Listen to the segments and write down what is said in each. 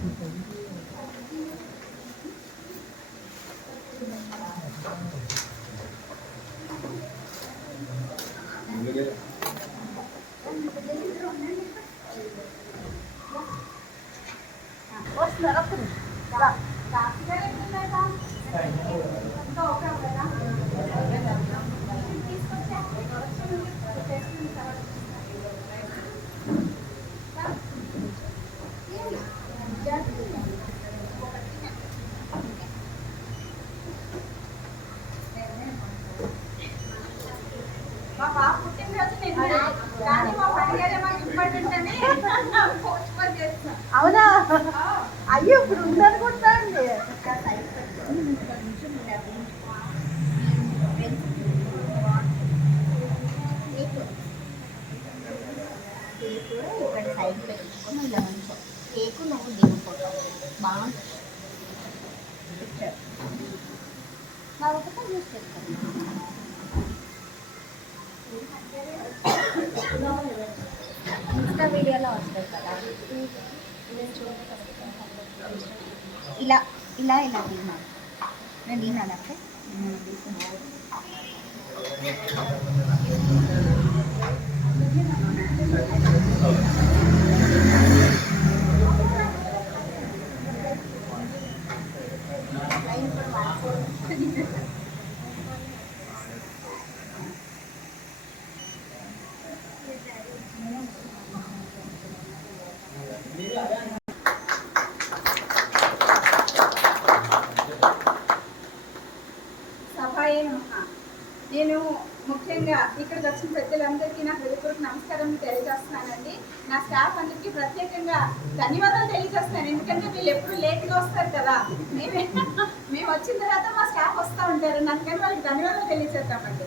Thank you. ఇప్పుడు ఉందనుకుంటా ఇక్కడ side పెట్టుకొని ఇలా నుంచో కేకు నువ్వు దిగుకుంటావు బాగుంటుంది నా ఒకటే యూస్ చేస్తాను ఇన్స్టా వీడియోలో వస్తుంది కదా. ఇలా ఇలా ఇలా దిగినాను నేను దిగినాను అక్కడ సభాయే నమః. నేను ముఖ్యంగా ఇక్కడికి వచ్చిన పెద్దలందరికీ నా హృదయపూర్వక నమస్కారం తెలియజేస్తున్నానండి నా స్టాఫ్ అందరికీ ప్రత్యేకంగా ధన్యవాదాలు తెలియజేస్తున్నాను ఎందుకంటే వీళ్ళు ఎప్పుడు లేట్గా వస్తారు కదా. మేమే మేము వచ్చిన తర్వాత మా స్టాఫ్ వస్తూ ఉంటారు. అందుకని వాళ్ళకి ధన్యవాదాలు తెలియజేస్తామండి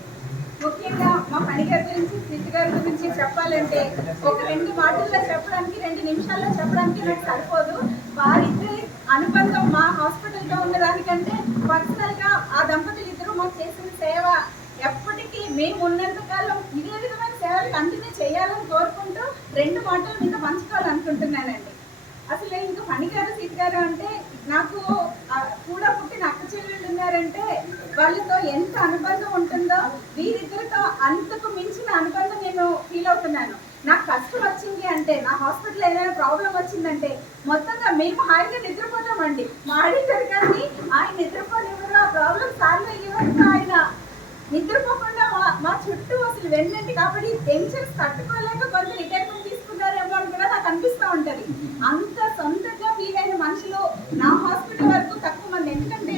ముఖ్యంగా మా పనిగారి గురించి స్థితి గారి గురించి చెప్పాలంటే ఒక రెండు మాటల్లో చెప్పడానికి రెండు నిమిషాల్లో చెప్పడానికి నాకు సరిపోదు. వారిద్దరి అనుబంధం మా హాస్పిటల్తో ఉన్నదానికంటే పర్సనల్గా ఆ దంపతులు ఇద్దరు మాకు చేసిన సేవ ఎప్పటికీ మేము ఉన్నంతకాలం ఇదే విధమైన సేవలు కంటిన్యూ చేయాలని కోరుకుంటూ రెండు మాటలు మీద పంచుకోవాలనుకుంటున్నానండి. అసలు ఇంకా పనిగారు సీత గారు అంటే నాకు కూడా పుట్టిన అక్క చెల్లెళ్ళు ఉన్నారంటే వాళ్ళతో ఎంత అనుబంధం ఉంటుందో వీరిద్దరితో అంతకు మించిన అనుబంధం నేను ఫీల్ అవుతున్నాను నాకు కష్టం వచ్చింది అంటే నా హాస్పిటల్ ఏదైనా ప్రాబ్లం వచ్చిందంటే మొత్తంగా మేము హాయిగా నిద్రపోతామండి మా ఆడిటర్ గారిని ఆయన నిద్రపోనివ్వరు ఆ ప్రాబ్లం సాల్వ్ అయ్యే వరకు ఆయన నిద్రపోకుండా మా మా చుట్టూ అసలు వెన్నంటి కాబట్టి టెన్షన్స్ తట్టుకోలేక కొంత రిటైర్మెంట్ తీసుకున్నారేమో అని కూడా నాకు అనిపిస్తూ ఉంటది అంత సొంతంగా వీలైన మనుషులు నా హాస్పిటల్ వరకు తక్కువ మంది. ఎందుకంటే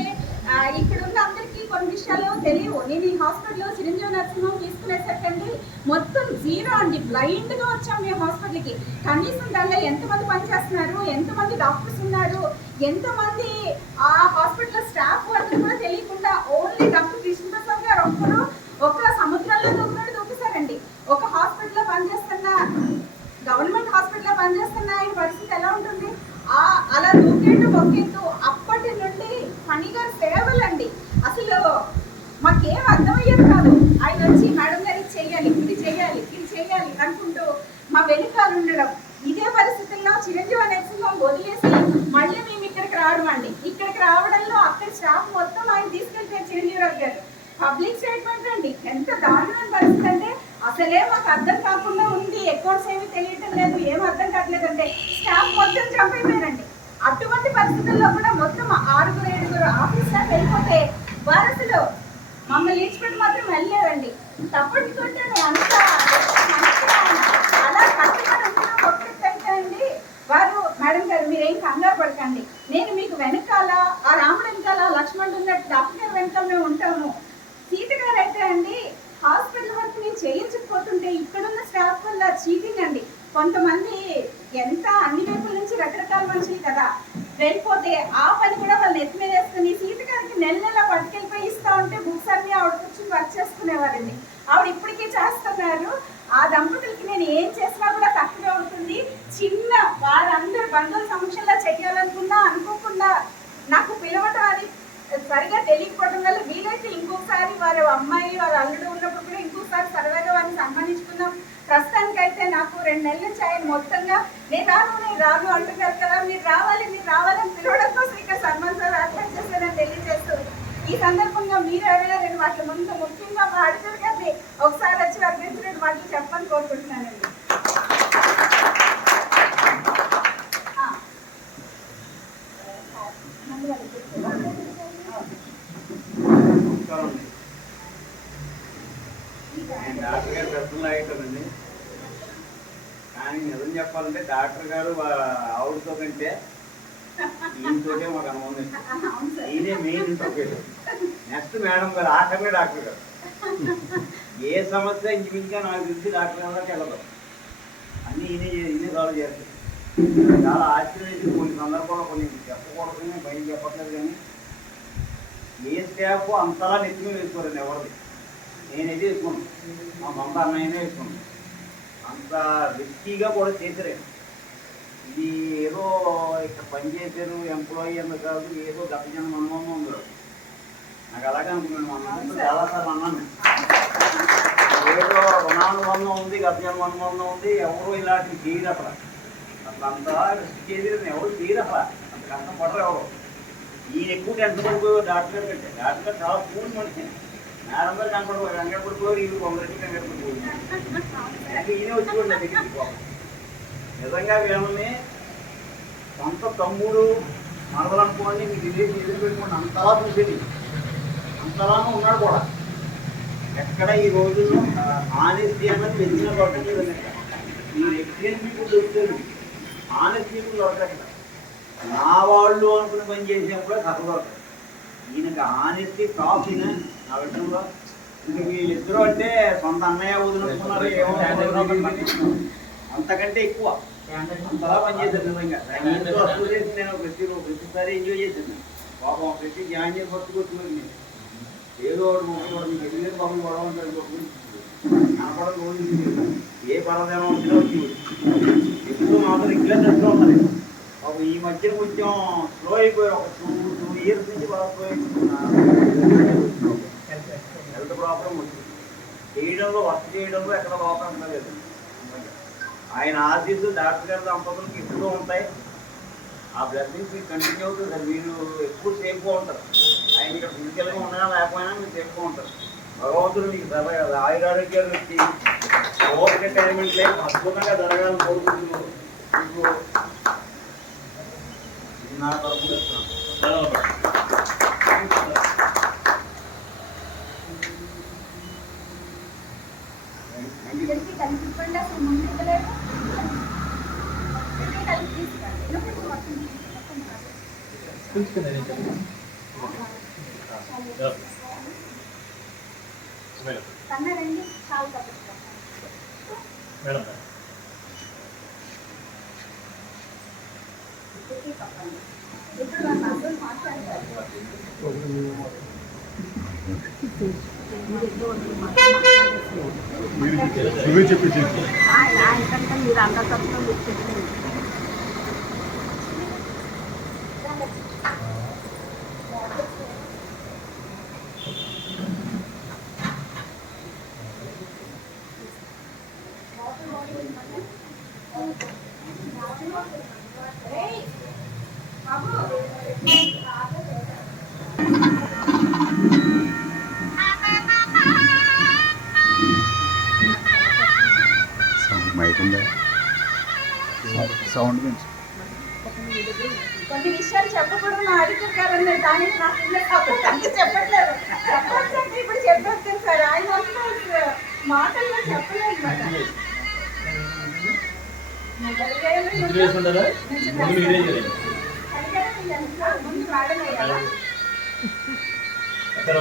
ఇక్కడున్న ఇక్కడ ఉన్న అందరికీ కొన్ని విషయాలు తెలియవు. నేను ఈ హాస్పిటల్లో చిరంజీవి నరసింహం తీసుకునేసరికండి మొత్తం జీరో అండి. బ్లైండ్గా వచ్చాం మేము హాస్పిటల్కి. కనీసం దానిలో ఎంతమంది పనిచేస్తున్నారు ఎంతమంది డాక్టర్స్ ఉన్నారు ఎంతమంది ఆ హాస్పిటల్ స్టాఫ్ వాళ్ళకి కూడా తెలియకుండా ఓన్లీ డాక్టర్ కృష్ణప్రసాద్ గారు ఒక్కరు ఒక సముద్రంలో దూకుతాడు దూకుతారండి ఒక హాస్పిటల్లో పనిచేస్తున్న గవర్నమెంట్ హాస్పిటల్లో పనిచేస్తున్న ఆయన పరిస్థితి ఎలా ఉంటుంది ఆ అలా దూకేట్టు అప్పటి నుండి పనిగా సేవలండి. అసలు మాకేం అర్థమయ్యేది కాదు. ఆయన వచ్చి మేడం గారికి చేయాలి ఇది చేయాలి ఇది చేయాలి అనుకుంటూ మా వెనుకాల ఉండడం. ఇదే పరిస్థితుల్లో చిరంజీవి నరసింహం వదిలేసి మళ్ళీ మేము ఇక్కడికి రావడం అండి. ఇక్కడికి రావడంలో అక్కడ స్టాఫ్ మొత్తం ఆయన తీసుకెళ్తారు చిరంజీవిరావు గారు పబ్లిక్ స్టేట్మెంట్ అండి. ఎంత దారుణమైన పరిస్థితి అంటే అసలే మాకు అర్థం కాకుండా ఉంది. అకౌంట్స్ ఏమి తెలియదు లేదు ఏం అర్థం కావట్లేదు అంటే స్టాఫ్ మొత్తం చంపైపోయారండి అటువంటి కూడా మొత్తం ఆరుగురు ఏడుగురు ఆఫీస్ స్టాఫ్ వెళ్ళిపోతే వారు మమ్మల్ని ఈడ్చిపెట్టి మాత్రం వెళ్ళలేదండి. తప్పట్టుకుంటే అంత మంచిగా అలా కష్టపడి ఉండడం ఒక్కటైతే అండి వారు. మేడం గారు మీరేం కంగారు పడకండి. నేను మీకు వెనకాల ఆ రాముడు వెనకాల లక్ష్మణుడు ఉన్నట్టు డాక్టర్ గారు వెనకాల మేము ఉంటాము. సీత గారు అయితే అండి హాస్పిటల్ వరకు నేను చేయించకపోతుంటే ఇక్కడున్న స్టాఫ్ వల్ల చీటింగ్ అండి. కొంతమంది ఎంత అన్ని వైపుల నుంచి రకరకాల మనుషులు కదా. వెళ్ళిపోతే ఆ పని కూడా వాళ్ళు నెత్తి మీద వేసుకుని సీత గారికి నెల నెల పట్టుకెళ్ళిపోయి ఇస్తా ఉంటే బుక్స్ అన్ని ఆవిడ కూర్చొని వర్క్ చేసుకునేవారండి ఆవిడ ఇప్పటికీ చేస్తున్నారు. ఆ దంపతులకి నేను ఏం చేసినా కూడా తక్కువే అవుతుంది. చిన్న వారందరు బంధువుల సమక్షంలో చెయ్యాలనుకున్నా అనుకోకుండా నాకు పిలవటం అది సరిగా తెలియకపోవడం వల్ల వీలైతే ఇంకొకసారి వారి అమ్మాయి వారి అల్లుడు ఉన్నప్పుడు కూడా ఇంకొకసారి సరదాగా వారిని సన్మానించుకుందాం. ప్రస్తుతానికైతే నాకు రెండు నెలల నుంచి ఆయన మొత్తంగా. నేను రాను నేను రాను అంటున్నారు కదా. మీరు రావాలి మీరు రావాలని పిలవడం కోసం ఇక్కడ సన్మాన్ సార్ అర్థం చేశారని తెలియజేస్తూ ఈ సందర్భంగా మీరు ఎవరైనా రెండు మాటల ముందు ముఖ్యంగా మా ఆడిటర్ గారిని ఒకసారి వచ్చి వారి గురించి రెండు మాటలు చెప్పని కోరుకుంటున్నానండి ఆ. నమస్కారం అండి. నేను డాక్టర్ గారు దర్శనం అయ్యేటండి కానీ నిజం చెప్పాలంటే డాక్టర్ గారు వా- ఆవిడతో కంటే ఈయనతోటే ఈయనే మెయిన్ నెక్స్ట్ మేడం గారు ఆఖరినే డాక్టర్ గారు. ఏ సమస్య ఇంచుమించుగా నాకు తెలిసి డాక్టర్ గారికి వెళ్ళదు. అన్నీ ఈయనే ఈయన సాల్వ్ చేస్తారు. చాలా ఆశ్చర్యం కొన్ని సందర్భాల్లో కొన్ని చెప్పకూడదు భయం చెప్పట్లేదు కానీ ఏ స్టాఫ్ అంతలా నెత్తిమి వేసుకోరండి ఎవరిది? నేనైతే వేసుకున్నాను మా మమ్మ అన్నయ్యనే వేసుకున్నాను అంత రిస్కీగా కూడా చేశారే ఇది ఏదో ఇక్కడ పనిచేశారు ఎంప్లాయీ అన్న కాదు ఏదో గత జనం అనుభవం ఉంది. నాకు అలాగే అనుకున్నాను అన్నయ్యతో చాలాసార్లు అన్నాను. ఏదో రుణానుబంధం ఉంది గత జన్మ అనుబంధం ఉంది ఎవరు ఇలాంటివి చేయరు అసలు. అసలు అంత రిస్క్ చేయలేదు ఎవరు చేయరు అసలు. అంత కష్టం పడరు ఎవరు. ఈయన ఎక్కువ టెన్షన్ పడిపోయారు డాక్టర్ గారు కంటే. డాక్టర్ గారు చాలా కూల్ మనిషి. మేడం గారు కనపడిపోయారు కంగారు పడిపోయారు వీళ్ళు కొందరికి కంగారు పడిపోయారు ఈయనే వచ్చి కూడా దగ్గరికి. నిజంగా వీళ్ళని సొంత తమ్ముడు మనదలనుకోండి మీకు రిలేషన్ ఎదురు పెట్టుకోండి అంతలా చూసేది. అంతలానే ఉన్నాడు కూడా. ఎక్కడ ఈ రోజుల్లో ఆనెస్టీ అన్నది పెంచిన దొరకట్లేదు ఈ ఎక్స్పీరియన్స్ పీపుల్ దొరుకుతుంది ఆనెస్ట్ పీపుల్ దొరకట్లేదు. నా వాళ్ళు అనుకుని పని చేసినప్పుడు కథ దొరకదు. ఈయనకి ఆనెస్టీ టాప్ ఈయన. నా విషయంలో ఇంక వీళ్ళిద్దరూ అంటే సొంత అన్నయ్య వదులుకున్నారు ఏమో అంతకంటే ఎక్కువ. అంతలా పనిచేశారు నిజంగా ఎంతో అసలు నేను ప్రతి రో- ప్రతిసారి ఎంజాయ్ చేశాను పాపం ప్రతి జాయిన్ చేసి పట్టుకొచ్చుకోండి నేను ఏదో ఒకటి ముప్పై మీకు ఎదురు పాపం గొడవ ఉంటారు కనపడం రోజు ఏ పర్వదేమో వచ్చినా వచ్చి ఎప్పుడు మాత్రం రెగ్యులర్ చేస్తూ ఉంటుంది పాపం ఈ మధ్య కొంచెం స్లో అయిపోయారు ఒక టూ టూ ఇయర్స్ నుంచి బాగా స్లో అయిపోతున్నారు హెల్త్ ప్రాబ్లం వచ్చింది చేయడంలో వర్క్ చేయడంలో ఎక్కడ లోపం ఉండలేదు ఆయన ఆశీస్సు డాక్టర్ గారి దంపతులకు ఎక్కువగా ఉంటాయి. ఆ బ్లెస్సింగ్స్ మీకు కంటిన్యూ అవుతుంది సార్. మీరు ఎక్కువ సేఫ్గా ఉంటారు. ఆయన ఇక్కడ ఫిజికల్గా ఉన్నా లేకపోయినా మీరు సేఫ్గా ఉంటారు. భగవంతుడు మీకు సభ ఆయురారోగ్యాలు వచ్చి ఓపిక టైమింగ్ లేదు అద్భుతంగా జరగాలని కోరుకుంటున్నారు మీకు ఇది నా తరపు చెప్తున్నాను ఇద్దరికి కలిసి ఇవ్వండి అసలు ముందు ఇవ్వలేదు ఇద్దరికి కలిసి తీసుకురండి ఇవ్వకుండా మొత్తం మొత్తం కాదు. కన్నా రండి చాలు తగ్గిస్తాం మేడం నువ్వే చెప్పి ఆయన ఆయనకంటే మీరు అంత ముందు వేసుకుంటారా ముందు మీరే చేయాలి. మేడం అక్కడ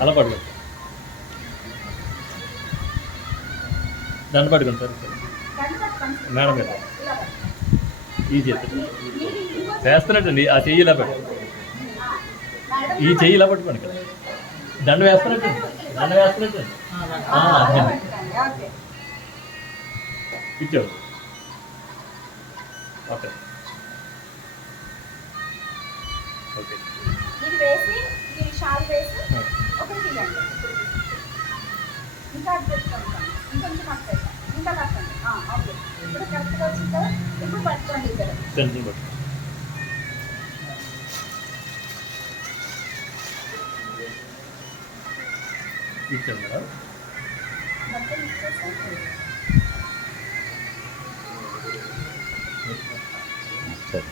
అలా పడుకో దాన్ని పట్టుకోండి మేడం గారు. ఇలా వేస్తున్నట్టండి ఆ చెయ్యి ఇలా పెట్టు. ఈ చెయ్యి ఇలా పట్టుకోండి ఇక్కడ దండ వేస్తున్నట్టు దండ వేస్తున్నట్టు ఆ, అదే. పట్టుకోండి. ఓకే. ఇచ్చావు ఓకే ఇంకా ఇంకొంచెం ఇంకా కట్టండి. ఇప్పుడు కరెక్ట్గా వచ్చింది కదా ఇప్పుడు పట్టుకోండి ఇద్దరు. సెంటర్ పట్టు ఇచ్చాను మేడం బట్టలు ఇచ్చేసి సరే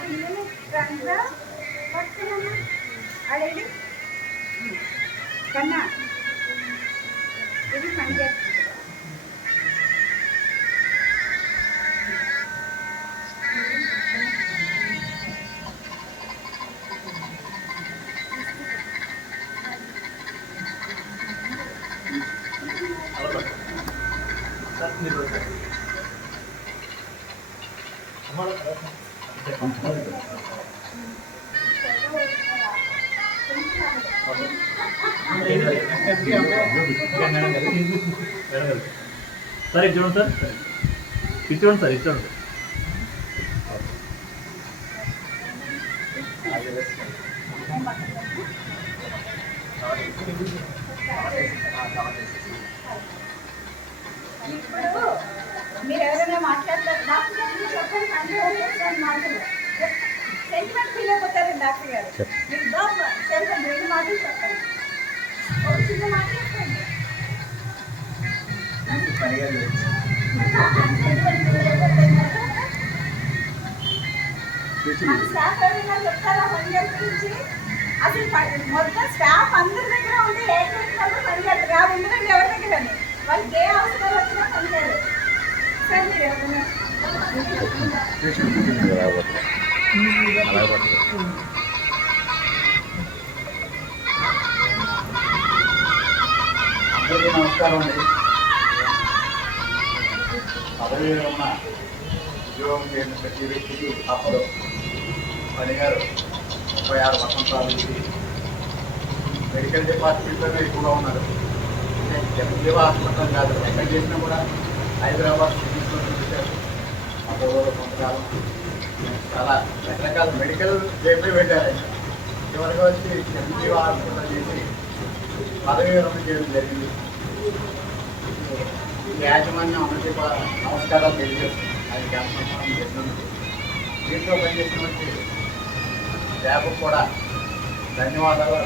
పిల్లలు రంగా పట్టుకున్నామా అడేది కన్నా ఇది పని చేస్తుంది సార్ ఇది చూడండి సార్. ఇది చూడండి సార్ ఇది చూడండి. ఇప్పుడు మీరు ఎవరైనా మాట్లాడతారు డాక్టర్ గారు చెప్పండి అంటే చేస్తాను మాటలు సెంటిమెంట్ ఫీల్ అయిపోతారు డాక్టర్ గారు. అసలు ప- మొత్తం స్టాఫ్ అందరి దగ్గర ఉండి ఏకైక వాళ్ళు పనిగలరు కాదు ఎందుకంటే ఎవరి దగ్గర వాళ్ళకి ఏ అవసరాలు వచ్చినా పనిగలరు సార్ మీరు ఎవరైనా అందరికీ నమస్కారం అండి. పదవి ఉన్న ఉద్యోగం చేసిన ప్రతి వ్యక్తికి అప్పుడు పనిగారు ముప్పై ఆరు వసంతాల నుంచి మెడికల్ డిపార్ట్మెంట్లోనే ఎక్కువగా ఉన్నారు. అంటే ఆసుపత్రం హాస్పిటల్ కాదు ఎక్కడ చేసినా కూడా హైదరాబాద్ సిటీస్లో చూశారు అప్పుడు కొంతకాలం చాలా రకరకాల మెడికల్ చేపే పెట్టారు ఆయన. చివరికి వచ్చి చిరంజీవి హాస్పిటల్ చేసి పదవి విరమణ చేయడం జరిగింది. యాజమాన్యం అందరికీ కూడా నమస్కారాలు తెలియజేస్తుంది. అది జ్ఞాపకం చేసినందుకు దీంట్లో పనిచేసినటువంటి ల్యాబ్కు కూడా ధన్యవాదాలు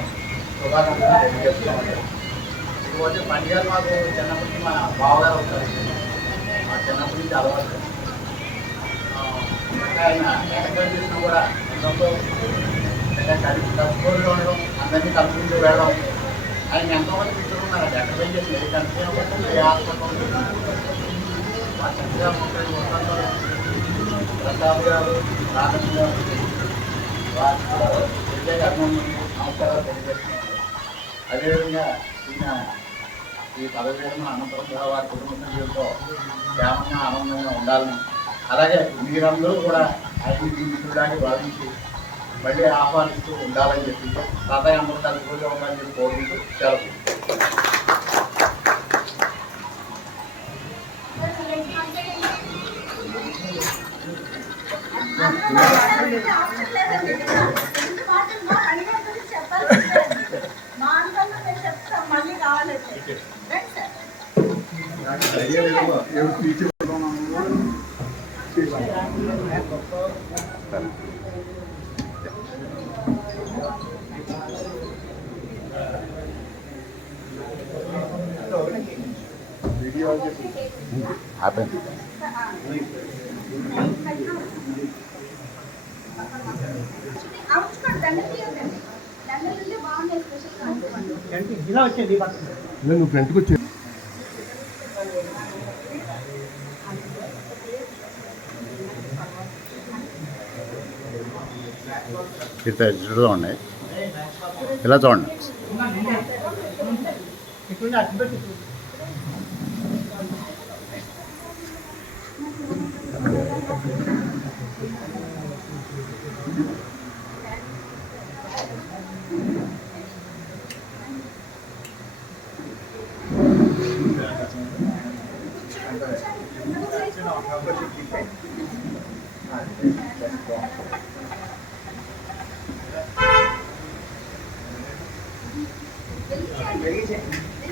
శుభాకాంక్షలు తెలియజేస్తున్నామండి ఇకపోతే పనిగారు మాకు చిన్నప్పటి నుంచి మా బావగారు అవుతారు మా చిన్నప్పటి నుంచి అలవాటు. ఆయన ఎక్కడ చేసినా కూడా అందరితో కలిసి కలుపుకొని ఉండడం అందరినీ కలుపుకుంటూ వెళ్ళడం ఆయన ఎంతోమంది మిత్రులు ఉన్నారు అది ఎక్కడ పని చేసిన ఏ ప్రతాప్ గారు రాఘవ్ గారు ప్రత్యేక అభినందనలు, నమస్కారాలు తెలియజేస్తున్నారు అదేవిధంగా ఈయన ఈ పదవి విరమణ అనంతరం కూడా వారి కుటుంబ సభ్యులతో క్షేమంగా ఆనందంగా ఉండాలని అలాగే మీరందరూ కూడా ఆయన మీ మిత్రులాగే భావించి మళ్ళీ ఆహ్వానిస్తూ ఉండాలని చెప్పి సదా అందరూ కలిసి ఉండాలని చెప్పి కోరుకుంటూ సెలవు మా అనుబంధం పక్కన నువ్వు ఫ్రంట్కి వచ్చి ఇట్లా చూడండి? ఇలా చూడండి ఇట్లుండి అటు పెట్టి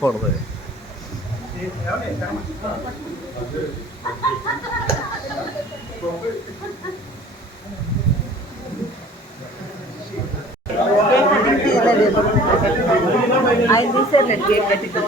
കൊടുത്തത് ഐ മിസ് എ ലഡ്ജി കെട്ടിക്കും